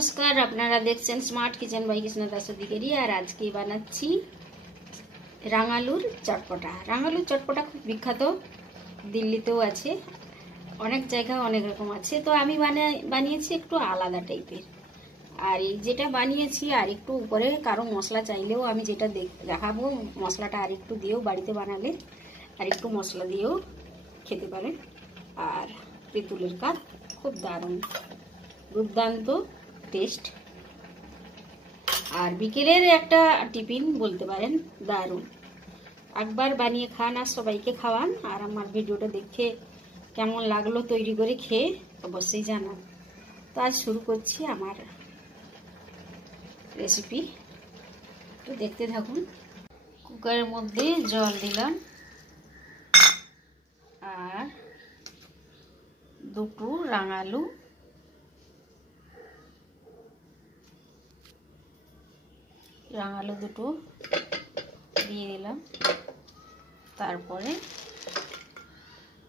নমস্কার, আপনারা দেখছেন স্মার্ট কিচেন বাই কৃষ্ণদাস অধিকারী। আর আজকে বানাচ্ছি রাঙালুর চটপটা। রাঙালুর চটপটা খুব বিখ্যাত, দিল্লিতেও আছে, অনেক জায়গায় অনেক রকম আছে। তো আমি বানিয়েছি একটু আলাদা টাইপের। আর এই যেটা বানিয়েছি আর একটু উপরে কারো মশলা চাইলেও আমি যেটা দেখাবো, মশলাটা আর একটু দিয়েও বাড়িতে বানালে আর একটু মশলা দিয়েও খেতে পারেন। আর তেঁতুলের কাজ খুব দারুণ, দুর্দান্ত টেস্ট। আর বিকেলের একটা টিফিন বলতে পারেন, দারুণ। একবার বানিয়ে খান আর সবাইকে খাওয়ান। আর আমার ভিডিওটা দেখে কেমন লাগলো তৈরি করে খেয়ে অবশ্যই জানান। তো আজ শুরু করছি আমার রেসিপি, তো দেখতে থাকুন। কুকারের মধ্যে জল দিলাম আর দুটো রাঙালু দুটো দিয়ে দিলাম। তারপরে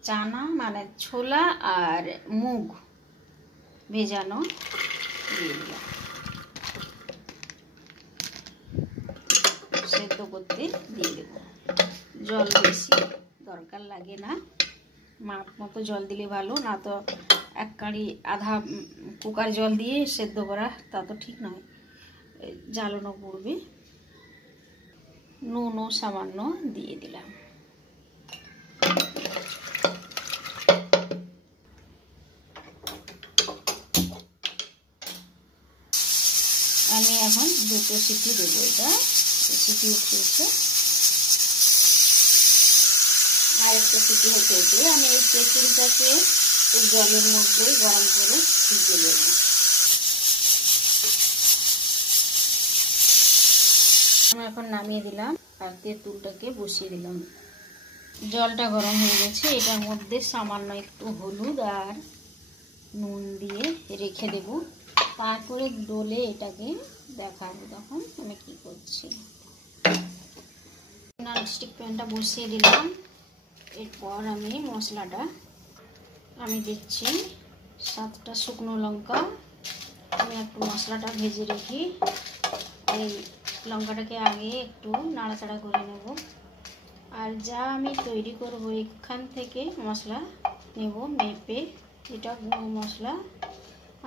চানা মানে ছোলা আর মুগ ভেজানো দিয়ে দিলাম, সেদ্ধ করতে দিয়ে দেব। জল বেশি দরকার লাগে না, মাপ মতো জল দিলে ভালো, না তো এক কাঁড়ি আধা কুকার জল দিয়ে সেদ্ধ করা তা তো ঠিক নয়, জ্বালানো পড়বে। নুনও সামান্য দিয়ে দিলাম। আমি এখন দুটো সিটি দেবো। এটা সিটি উঠেছে, আর একটা সিটি হতে হতে আমি এই তেঁতুলটাকে এই জলের মধ্যে গরম করে ভিজিয়ে নেব। আমি এখন নামিয়ে দিলাম আর তেঁতুলটাকে বসিয়ে দিলাম। জলটা গরম হয়ে গেছে, এটার মধ্যে সামান্য একটু হলুদ আর নুন দিয়ে রেখে দেব। তারপরে ডোলে এটাকে দেখাবো তখন আমি কি করছি। ননস্টিক প্যানটা বসিয়ে দিলাম। এরপর আমি মশলাটা দিচ্ছি 7টা শুকনো লঙ্কা। আমি একটু মশলাটা ভেজে রেখি, এই লঙ্কাটাকে আগে একটু নাড়াচাড়া করে নেব। আর যা আমি তৈরি করব এখান থেকে মশলা নেব মেপে। এটা গুঁড়ো মশলা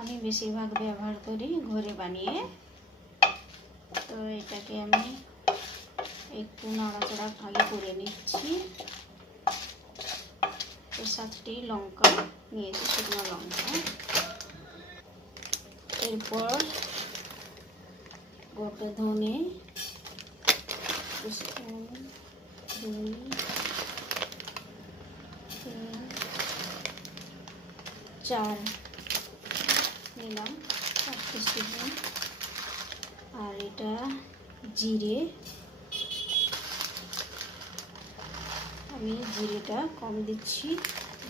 আমি বেশিরভাগ ব্যবহার করি ঘরে বানিয়ে। তো এটাকে আমি একটু নাড়াচাড়া আগে করে নিচ্ছি। তো 7টি লঙ্কা নিয়েছি, শুকনো লঙ্কা। এরপর গোটা ধনে 2, 3, 4 নিলাম, 4 টিস্পুন। আর এটা জিরে, আমি জিরেটা কম দিচ্ছি,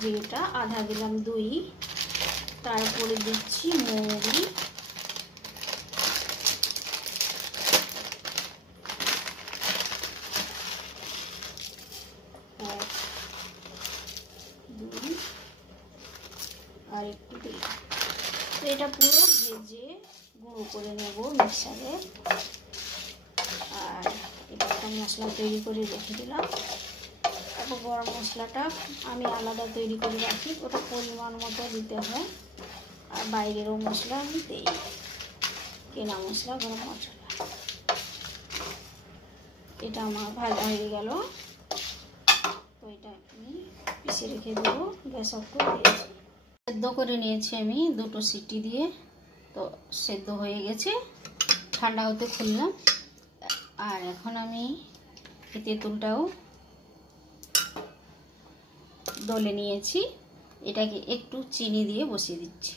জিরেটা আধা দিলাম, 2। তারপরে দিচ্ছি মৌরি, আর একটু দিলাম। তো এটা পুরো ভেজে গুঁড়ো করে নেব মিক্সারে। আর এটা একটা মশলা তৈরি করে রেখে দিলাম। তারপর গরম মশলাটা আমি আলাদা তৈরি করে রাখি, ওটা পরিমাণ মতো দিতে হয়। আর বাইরেরও মশলা আমি দিই, কেনা মশলা, গরম মশলা। এটা আমার ভাজা হয়ে গেল। তো এটা আমি পিষে রেখে দেবো। গ্যাস অফ করে দিয়েছি। সেদ্ধ করে নিয়েছি আমি 2টো সিটি দিয়ে। তো সেদ্ধ হয়ে গেছে, ঠান্ডা হতে খুললাম। আর এখন আমি এই তেঁতুলটাও ডলে নিয়েছি, এটাকে একটু চিনি দিয়ে বসিয়ে দিচ্ছি।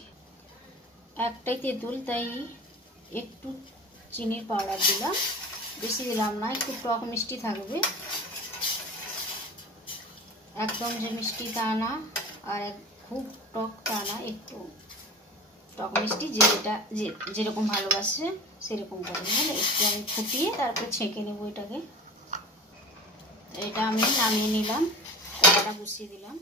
একটাই তেঁতুল, তাই একটু চিনির পাউডার দিলাম, বেশি দিলাম না, একটু টক মিষ্টি থাকবে। একদম যে মিষ্টি তা না, আর খুব টক তা না, একটু টক মিষ্টি যেরকম ভালোবাসে সেরকম করে নেবেন। একটু আমি ফুটিয়ে তারপরে ছেঁকে নেব এটাকে। এটা আমি নামিয়ে নিলাম, কড়াটা বসিয়ে দিলাম।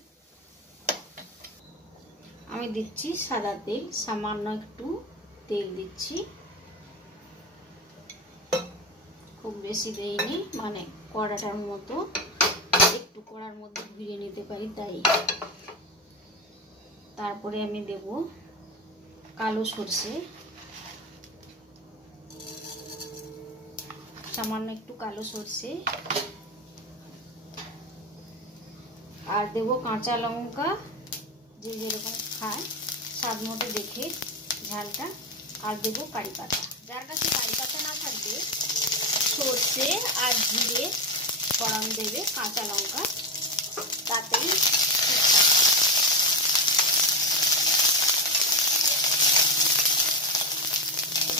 আমি দিচ্ছি সাদা তেল, সামান্য একটু তেল দিচ্ছি, খুব বেশি দেইনি, মানে কড়াটার মতো একটু কড়ার মধ্যে ঘুরিয়ে নিতে পারি তাই। তারপরে আমি দেব কালো সরষে, সামান্য একটু কালো সরষে, আর দেব কাঁচা লঙ্কা, যে যেরকম খায় স্বাদ মতো দেখে ঝালটা, আর দেবো কারি পাতা। যার কাছে কারি পাতা না থাকবে সরষে আর জিরে ফোড়ন দেবে, কাঁচা লঙ্কা, তাতেই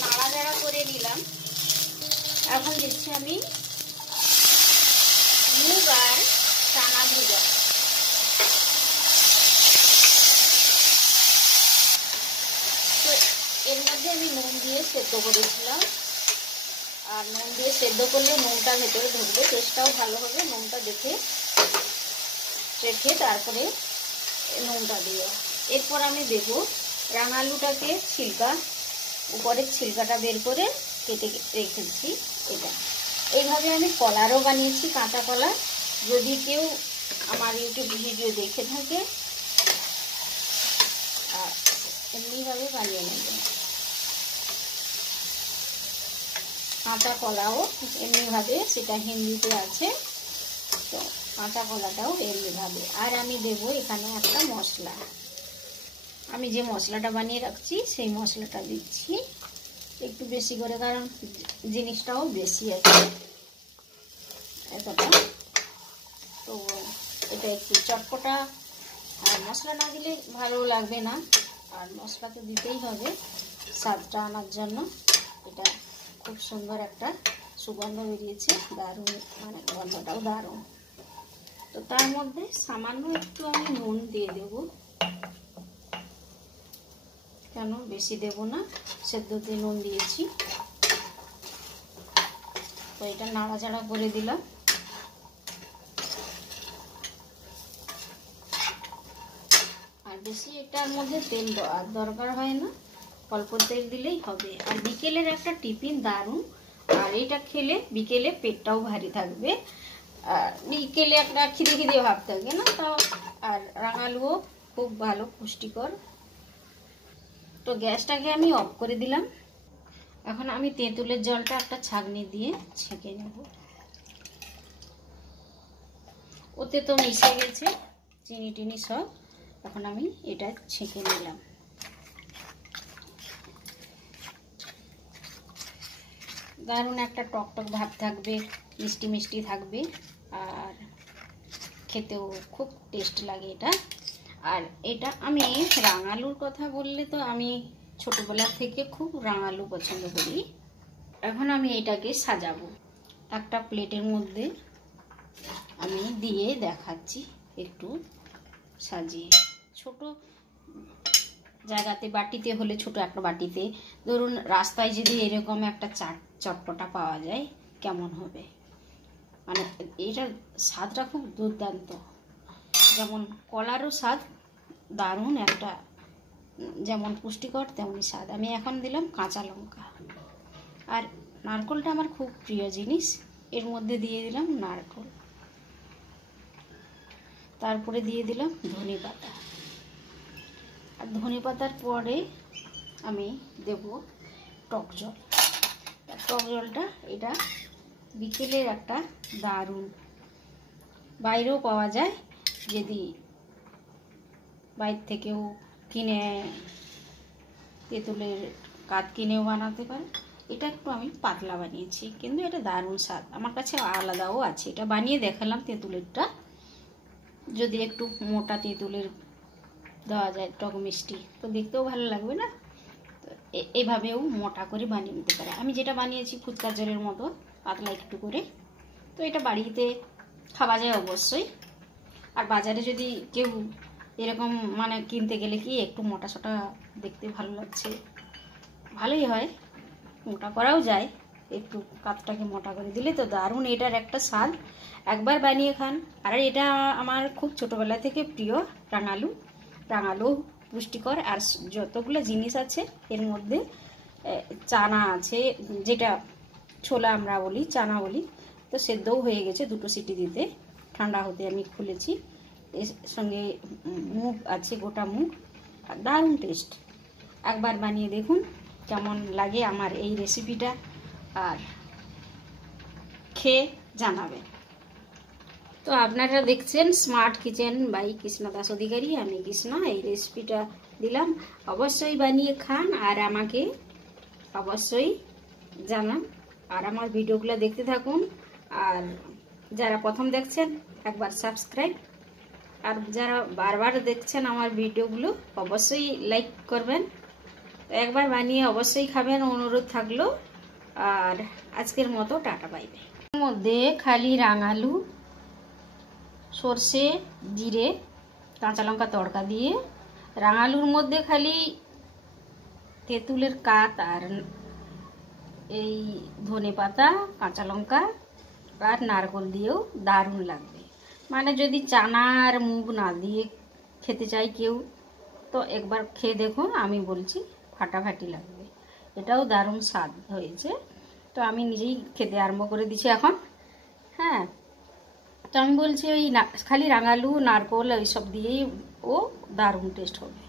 নাড়াচাড়া করে নিলাম। এখন দিচ্ছি আমি মুগ আর চানা ভেজা। তো এর মধ্যে আমি নুন দিয়ে সেদ্ধ করেছিলাম, আর নুন দিয়ে সেদ্ধ করলে নুনটা ভেতরে ঢুকবে, টেস্টটাও ভালো হবে। নুনটা দেখে রেখে তারপরে নুনটা দিও। এরপর আমি দেবো রাঙালুটাকে ছিলকা, উপরের ছিলকাটা বের করে কেটে রেখেছি। এটা এইভাবে আমি কলারও বানিয়েছি, কাঁচা কলা। যদি কেউ আমার ইউটিউব ভিডিও দেখে থাকে এমনিভাবে বানিয়ে নেবে। কাঁচা কলাও এমনিভাবে, সেটা হিন্দিতে আছে, তো কাঁচা কলাটাও এমনিভাবে। আর আমি দেব এখানে একটা মশলা, আমি যে মশলাটা বানিয়ে রাখছি সেই মশলাটা দিচ্ছি একটু বেশি করে, কারণ জিনিসটাও বেশি আছে এতটা। তো এটা একটু চটপটা, আর মশলা না দিলে ভালো লাগবে না, আর মশলা তো দিতেই হবে স্বাদটা আনার জন্য। এটা খুব সুন্দর একটা সুগন্ধ বেরিয়েছে, দারুণ, মানে গন্ধটাও দারুণ। তো তার মধ্যে সামান্য একটু আমি নুন দিয়ে দেব, কেন বেশি দেব না, সেদ্ধতে নুন দিয়েছি। তো এটা নাড়াচাড়া করে দিলাম। আর বেশি এটার মধ্যে তেল দেওয়ার দরকার হয় না, অল্প তেল দিলেই হবে। আর বিকেলের একটা টিফিন দারুণ, আর এটা খেলে বিকেলে পেটটাও ভারী থাকবে। বিকেলে একটা খিদে খিদে ভাব থাকে না, তাও। আর রাঙালুও খুব ভালো, পুষ্টিকর। তো গ্যাসটাকে আমি অফ করে দিলাম। এখন আমি তেঁতুলের জলটা একটা ছাঁকনি দিয়ে ছেঁকে নেব। ওতে তো মিশে গেছে চিনি টিনি সব, এখন আমি এটা ছেঁকে নিলাম। দারুণ একটা টকটক ভাব থাকবে, মিষ্টি মিষ্টি থাকবে, আর খেতেও খুব টেস্ট লাগে এটা। আর এটা আমি রাঙালুর কথা বললে তো আমি ছোটবেলা থেকে খুব রাঙালু পছন্দ করি। এখন আমি এটাকে সাজাবো একটা প্লেটের মধ্যে, আমি দিয়ে দেখাচ্ছি একটু সাজিয়ে। ছোট জায়গাতে, বাটিতে হলে ছোট একটা বাটিতে, ধরুন রাস্তায় যদি এরকম একটা চটপটা পাওয়া যায় কেমন হবে, মানে এটার স্বাদটা খুব দুর্দান্ত। যেমন কলারও স্বাদ দারুণ একটা, যেমন পুষ্টিকর তেমনি স্বাদ। আমি এখন দিলাম কাঁচা লঙ্কা, আর নারকেলটা আমার খুব প্রিয় জিনিস, এর মধ্যে দিয়ে দিলাম নারকেল। তারপরে দিয়ে দিলাম ধনে পাতা, আর ধনে পাতার পরে আমি দেব টক জল। টক জলটা এটা বিকেলের একটা দারুণ, বাইরেও পাওয়া যায়, যদি বাইরে থেকেও কিনে তেঁতুলের কাঠ কিনেও বানাতে পারে। এটা একটু আমি পাতলা বানিয়েছি, কিন্তু এটা দারুণ স্বাদ, আমার কাছে আলাদাও আছে। এটা বানিয়ে দেখালাম তেঁতুলেরটা, যদি একটু মোটা তেঁতুলের দেওয়া যায় টক মিষ্টি, তো দেখতেও ভালো লাগবে না। তো এইভাবেও মোটা করে বানিয়ে নিতে পারে। আমি যেটা বানিয়েছি ফুচকার জলের মতো পাতলা একটু করে, তো এটা বাড়িতে খাওয়া যায় অবশ্যই। আর বাজারে যদি কেউ এরকম মানে কিনতে গেলে কি একটু মোটা সোটা দেখতে ভালো লাগছে, ভালোই হয়, মোটা করাও যায়, একটু কাতটাকে মোটা করে দিলে তো দারুণ এটার একটা স্বাদ। একবার বানিয়ে খান। আর এটা আমার খুব ছোটোবেলা থেকে প্রিয় রাঙালু। রাঙালু পুষ্টিকর, আর যতগুলো জিনিস আছে এর মধ্যে চানা আছে, যেটা ছোলা আমরা বলি, চানা বলি, তো সেদ্ধও হয়ে গেছে 2টো সিটি দিতে। ঠান্ডা হতে আমি খুলেছি। এর সঙ্গে মুগ আছে, গোটা মুগ, আর দারুণ টেস্ট। একবার বানিয়ে দেখুন কেমন লাগে আমার এই রেসিপিটা, আর খেয়ে জানাবেন। তো আপনারা দেখছেন smart kitchen by Krishna Das Adhikari. আমি কৃষ্ণা। এই রেসিপিটা দিলাম, অবশ্যই বানিয়ে খান আর আমাকে অবশ্যই জানান। আর আমার ভিডিওগুলো দেখতে থাকুন। আর যারা প্রথম দেখছেন একবার সাবস্ক্রাইব, আর যারা বারবার দেখছেন আমার ভিডিওগুলো অবশ্যই লাইক করবেন। তো একবার বানিয়ে অবশ্যই খাবেন, অনুরোধ থাকলো। আর আজকের মতো টাটা বাই বাই। এর মধ্যে খালি রাঙালু, সর্ষে, জিরে, কাঁচা লঙ্কা তড়কা দিয়ে, রাঙালুর মধ্যে খালি তেঁতুলের কাত আর এই ধনে পাতা, কাঁচা লঙ্কা আর নারকেল দিয়েও দারুণ লাগবে। মানে যদি চানা আর মুগ না দিয়ে খেতে চাই কেউ, তো একবার খেয়ে দেখুন, আমি বলছি ফাটাফাটি লাগবে। এটাও দারুণ স্বাদ হয়েছে। তো আমি নিজেই খেতে আরম্ভ করে দিচ্ছি এখন। হ্যাঁ, তো আমি বলছি ওই খালি রাঙালু, নারকেল এইসব দিয়েই ও দারুণ টেস্ট হবে।